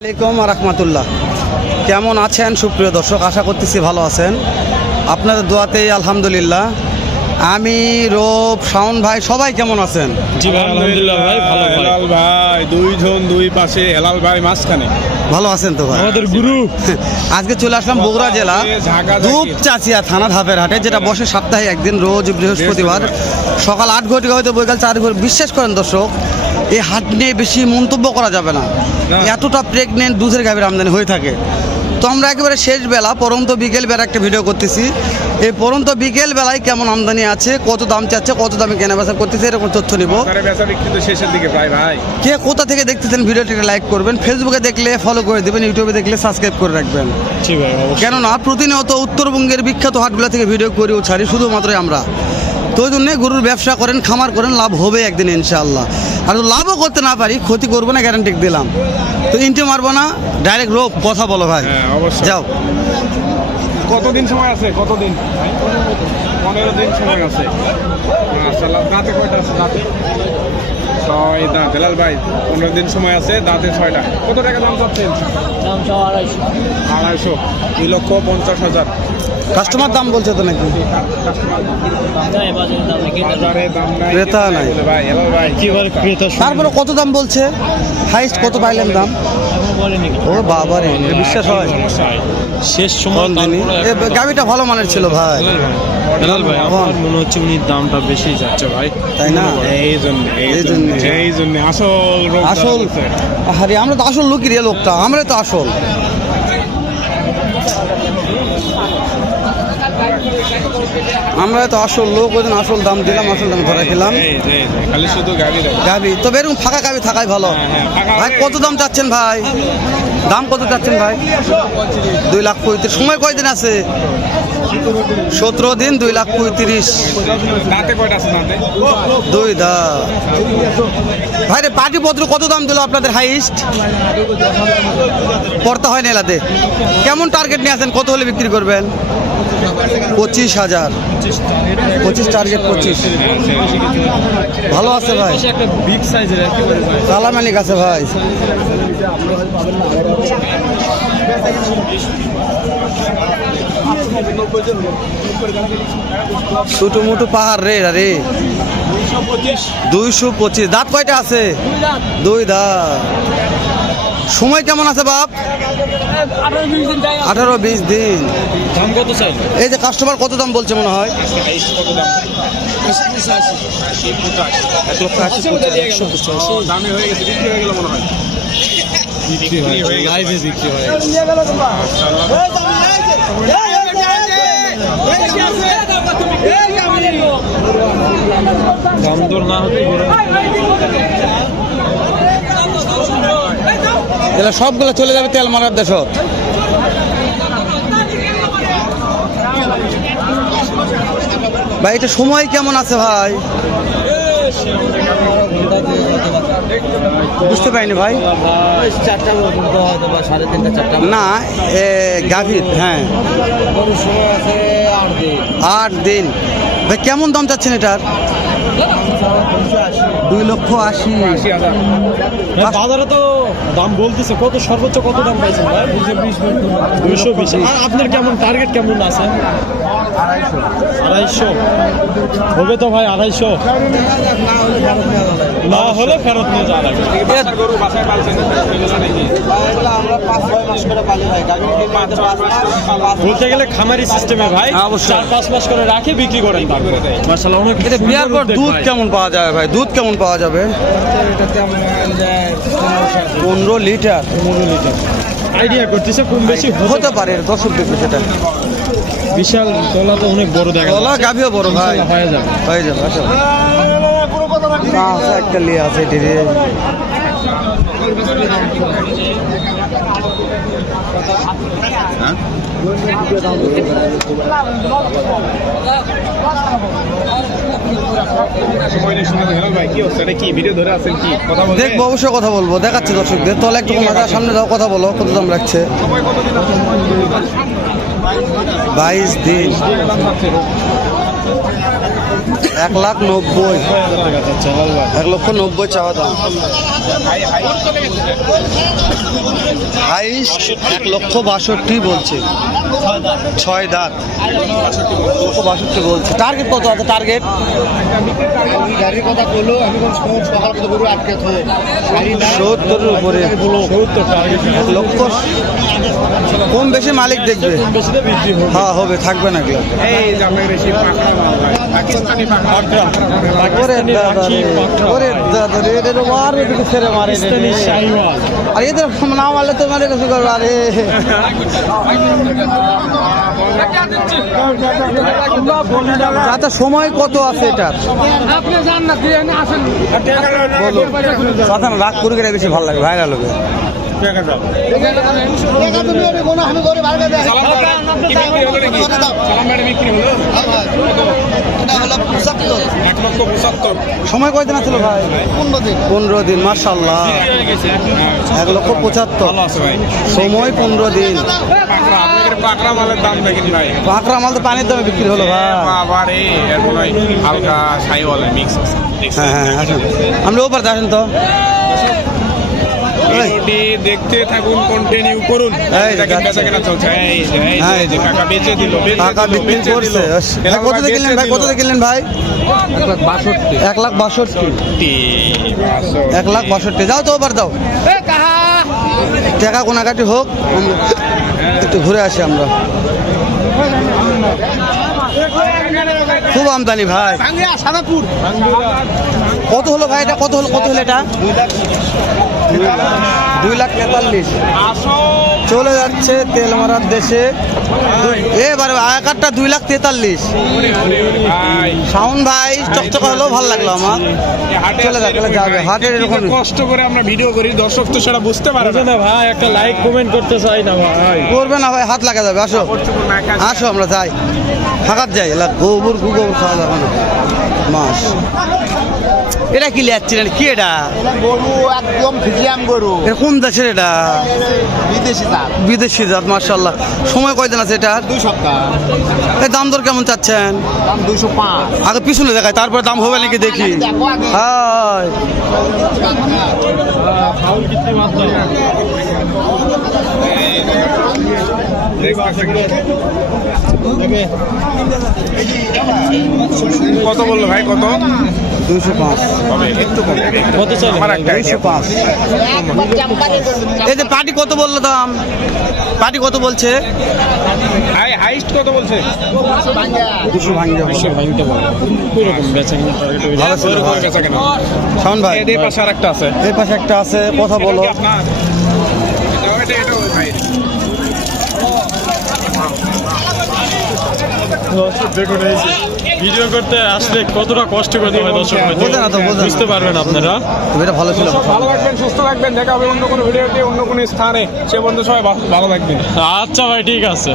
আসসালামু আলাইকুম রাহমাতুল্লাহ। কেমন আছেন সুপ্রিয় দর্শক? আশা করতেছি ভালো আছেন। আপনাদের দোয়াতেই আলহামদুলিল্লাহ। আমি রূপ শাওন ভাই সবাই কেমন আছেন? জি ভাই আলহামদুলিল্লাহ ভাই ভালো ভাই। হেলাল ভাই দুইজন দুই পাশে, হেলাল ভাই মাঝখানে। ভালো আছেন তো ভাই? আমাদের গুরু আজকে চলে আসলাম বগুড়া জেলা দুপচাচিয়া থানা ধাপের হাটে, যেটা বসে সপ্তাহে একদিন, রোজ বৃহস্পতিবার সকাল 8 ঘটিকা হয়তো বৈকাল 4 ঘটি। বিশ্বাস করেন দর্শক, এই হাট নিয়ে বেশি মন্তব্য করা যাবে না। এতটা প্রেগনেন্ট দুধের গাভীর আমদানি হয়ে থাকে। তো আমরা একেবারে শেষ বেলা পরন্ত বিকেল বেলা একটা ভিডিও করতেছি। এই পরন্ত বিকেল বেলায় কেমন আমদানি আছে, কত দাম চাচ্ছে, কত দামে কেনা বেচা করতেছে, এরকম তথ্য নিব। বেচা বিক্রি তো শেষের দিকে প্রায় ভাই। কে কোথা থেকে দেখতেছেন ভিডিওটিকে লাইক করবেন, ফেসবুকে দেখলে ফলো করে দেবেন, ইউটিউবে দেখলে সাবস্ক্রাইব করে রাখবেন। জি ভাই অবশ্যই। কেননা প্রতিনিয়ত উত্তরবঙ্গের বিখ্যাত হাটগুলো থেকে ভিডিও করেও ছাড়ি শুধুমাত্রই আমরা। তো ওই জন্যে গরুর ব্যবসা করেন, খামার করেন, লাভ হবে একদিন ইনশাআল্লাহ। আর লাভও করতে না পারি, ক্ষতি করবো না, গ্যারান্টি দিলাম। তো ইন্টে মারবো না, ডাইরেক্ট রোপ কথা বলো ভাই। হ্যাঁ অবশ্যই। যাও। কতদিন সময় আছে? কতদিন? 15 দিন সময় আছে। মাশাআল্লাহ। দাঁতে কয়টা আছে? দাঁতে 6 দাঁত। হেলাল ভাই 15 দিন সময় আছে, দাঁতে 6টা। কত টাকা দাম চাচ্ছেন? দাম 250 250, 2,50,000। কাস্টমার দাম বলছে তো নাকি? বাজারে দাম নাই, ক্রেতা নাই। ভাই হেলাল ভাই একেবারে ক্রেতা তারপরে কত দাম বলছে? হাইস্ট কত পাইলেন দাম? ও বাবা রে, বিশ্বাস হয়? শেষ সময় গাড়িটা ভালো মানের ছিল ভাই। হেলাল ভাই আমার মনে হচ্ছে উনি দামটা বেশি যাচ্ছে ভাই, তাই না? এই জন্য আসল রোগ আসল আরে আমরা তো আসল লোকই রে, লোকটা আমরা তো আসল। আমরা তো আসল লোক, ওই জন্য আসল দাম দিলাম, আসল দাম ধরে খেলাম। খালি শুধু গাবি তবে এরকম ফাঁকা গাবি থাকাই ভালো। ভাই কত দাম চাচ্ছেন ভাই? দাম কত চাচ্ছেন ভাই? 2,35,000। সময় কয়দিন আছে? 17 দিন, 2,35,000। দাঁতে কয়টা আছে? দাঁতে 2 দাঁত। ভাই রে পাটি পত্র কত দাম দিল আপনাদের হাইস্ট? পড়তে হয় না এলাতে। কেমন টার্গেট নিয়ে আসেন, কত হলে বিক্রি করবেন? 25,000। 25 টার্গেট, 25। ভালো আছে ভাই, একটা বিগ সাইজের একেবারে ভাই। সালাম আলিক আছে ভাই। ছোট মোটো পাহাড় রে আরে। 225। দাঁত কয়টা আছে? 2 দাঁত। সময় কেমন আছে বাপ? 18-20 দিন। দাম কত চাই? এই যে কাস্টমার কত দাম বলছে মনে হয়? দামে হয়ে গেছে, বিক্রি হয়ে গেল মনে হয়। বিক্রি হয়ে গেছে, লাইভে বিক্রি হয়। দাম দর না হতে এগুলো সবগুলো চলে যাবে তেল মারার দেশ। ভাই এটা সময় কেমন আছে ভাই? বুঝতে পারিনি ভাই। 4টা হয়তো বা 3:30 4টা না গাভীর, হ্যাঁ 8 দিন। ভাই কেমন দাম চাচ্ছেন এটার? 2,80,000। বাজারে তো দাম বলতেছে, কত সর্বোচ্চ কত দাম পাইছেন ভাই? 220। আর আপনার কেমন টার্গেট কেমন আছে? 250 হবে তো ভাই। 250 না হলে ফেরত নিয়ে যাওয়া লাগবে। গরু বাসায় পালছেন নাকি? বলতে গেলে খামারি সিস্টেমে ভাই, অবশ্যই। 4-5 মাস করে রাখে বিক্রি করেন। মাশাআল্লাহ অনেক এটা বিয়ার পর দুধ কেমন পাওয়া যাবে ভাই? দুধ কেমন পাওয়া যাবে? 15 লিটার। আইডিয়া করতেছে কম বেশি হতে পারে, দর্শক দেখবে সেটা। বিশাল তলা তো অনেক বড় দেখা গলা গাভীও বড় ভাই। হয়ে যাবে। হয়ে যাবে। আচ্ছা একটা লিয়ে আছে এটি রে। দেখবো, অবশ্যই কথা বলবো, দেখাচ্ছি দর্শকদের। তাহলে একটু সামনে যাও, কথা বলো, কত দাম রাখছে? 22 দিন। 1,90,000, আচ্ছা লাল ভাই 1,90,000 চাওয়া দাম। হাইস্ট 1,62,000 বলছে, 6 দাঁত, 1,62,000 বলছে। টার্গেট কত আছে? টার্গেট গাড়ির কথা বললো, আমি সকাল কথা বলবো আটকে থাকে 70-এর উপরে। 70 টার্গেট 1,00,000 কম বেশি মালিক দেখবে। বেশি তো বিক্রি হবে হ্যাঁ হবে, থাকবে না এগুলো। এই জামে বেশি পাকড়া মাল ভাই, পাকিস্তানি পাকড়া। ওরে দাদা রে, ওরে দাদা রে, এদের আর ওদিকে ছেড়ে মারে রে। পাকিস্তানি শাহিওয়াল আর এদের না মারলে তো মানে কিছু করবে। আরে আচ্ছা, সময় কত আছে এটার? বলো কথা না, রাগ করে গেলে বেশি ভালো লাগে, ভাইরাল হবে। সালাম ভাড়া কি বিক্রি হলো নাকি? সালাম ভাড়া বিক্রি হলো? 1,75,000। সময় কয়দিন আছিল ভাই? 15 দিন। মাশাআল্লাহ, 1,75,000। ভালো আছে ভাই। সময় 15 দিন। পাকড়া, আপনাদের পাকড়া মালের দাম দেখেন ভাই। পাকড়া মাল তো পানির দামে বিক্রি হলো ভাই। বাবা রে, এর মনে হয় হালকা সাইওয়াল মিক্স আছে। হ্যাঁ হ্যাঁ, আসেন আমরা ওপার আসেন তো। ভিডিওটি দেখতে থাকুন, কন্টিনিউ করুন। এই দেখেন যাচ্ছে। বেচা কেনা চলছে। এই যে, এই যে, হ্যাঁ, এই যে, কাকা বেচে দিল, বেচে টাকা দিল, বিক্রি বেচে করছে। দিল। ভাই কত দিয়ে কিনলেন ভাই? কত দিয়ে কিনলেন ভাই? 1,62,000। 1,62,000। যাও তো ওপার দাও, টাকা কোনাকাটি হোক, একটু ঘুরে আসি আমরা। খুব আমদানি ভাই। কত হলো ভাই এটা? কত হলো? কত হলো এটা? 2,43,000 চলে যাচ্ছে তেল মারার দেশে। এবারে আয়াকারটা 2,43,000। ভাই, শাওন ভাই চকচকা হলেও ভালো লাগলো আমার। এই হাটে চলে যাক, আসলে যাবে ভাই, হাটের কি এরকম। কষ্ট করে আমরা ভিডিও করি, দর্শক তো সেটা বুঝতে পারে বুঝে না। না ভাই, একটা লাইক কমেন্ট করতে চাই না ভাই। করবে না ভাই, হাত লাগা যাবে। আসো আসো, আমরা যাই, ফাঁকাত যাই। এলা গোবর গোবর খাওয়া যাবে না। মাস এটা কি লিয়াচ্ছিলেন? কি এটা? গরু একদম ফিজিয়াম গরু, এটা কোন দেশের এটা? বিদেশি জাত, বিদেশি জাত। মাশাআল্লাহ। সময় কয়দিন আছে এটা? 2 সপ্তাহ, এই দাম দর কেমন চাচ্ছেন? দাম 205। আগে পিছনে দেখায়, তারপরে দাম হবে নাকি দেখি। দেখো আগে। হাই ফাউল কিতনি মাত্র কত বললো ভাই? কত 205। হবে? একটু কম, একটু কত চাই? আমার একটা idea। 205। একবার জাম্পারে গরু, এই যে পাটি কত বললো দাম? পাটি কত বলছে? হাইস্ট কত বলছে? 200 ভাঙবে। ভাঙতে পারে ওইরকম বেচা কিনা টার্গেট হয়ে ভালো ছিল ভাই। বেচা কেনা। শাওন ভাই এই পাশে আরেকটা আছে। এই পাশে একটা আছে, কথা বলো। এটা কি আপনার? এটা ওই ভাই। দর্শক দেখুন, এই যে ভিডিও করতে আসলে কতটা কষ্ট করতে হয় দর্শক হয়তো বোঝে না তো, বোঝে না। বুঝতে পারবেন আপনারা। এটা ভালো ছিল। ভালো থাকবেন, সুস্থ থাকবেন, দেখা হবে অন্য কোনো ভিডিওতে, অন্য কোনো স্থানে। সে বন্ধু সবাই ভালো থাকবেন। আচ্ছা ভাই, ঠিক আছে।